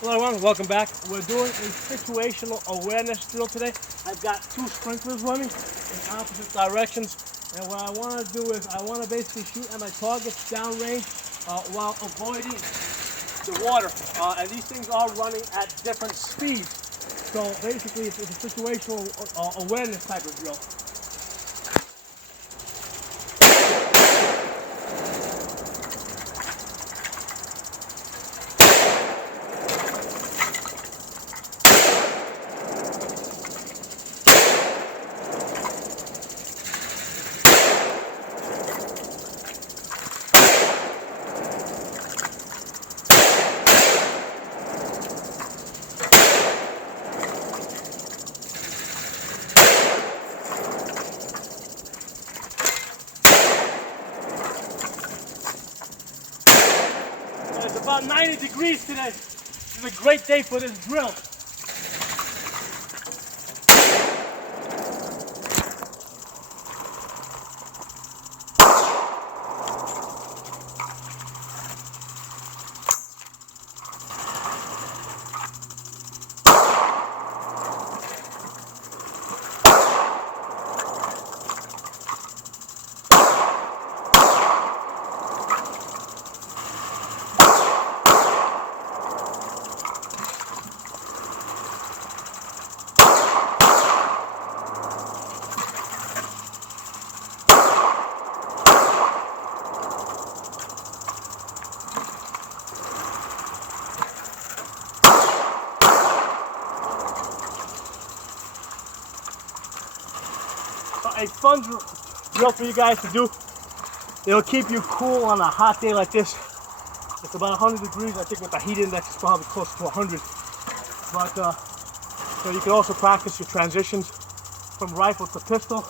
Hello everyone, welcome back. We're doing a situational awareness drill today. I've got two sprinklers running in opposite directions, and what I want to do is I want to basically shoot at my targets downrange while avoiding the water. And these things are running at different speeds. So basically it's a situational awareness type of drill. It's about 90 degrees today. This is a great day for this drill. A fun drill for you guys to do. It'll keep you cool on a hot day like this. It's about 100 degrees. I think with the heat index it's probably close to 100. But so you can also practice your transitions from rifle to pistol.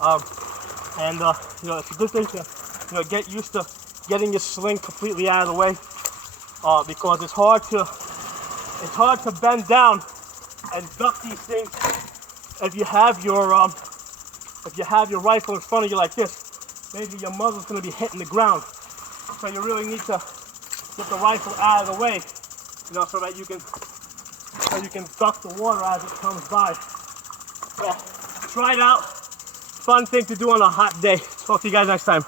You know, it's a good thing to get used to getting your sling completely out of the way because it's hard to bend down and duck these things if you have your rifle in front of you like this. Maybe your muzzle's going to be hitting the ground, so you really need to get the rifle out of the way, so that you can duck the water as it comes by. Yeah, try it out. Fun thing to do on a hot day. Talk to you guys next time.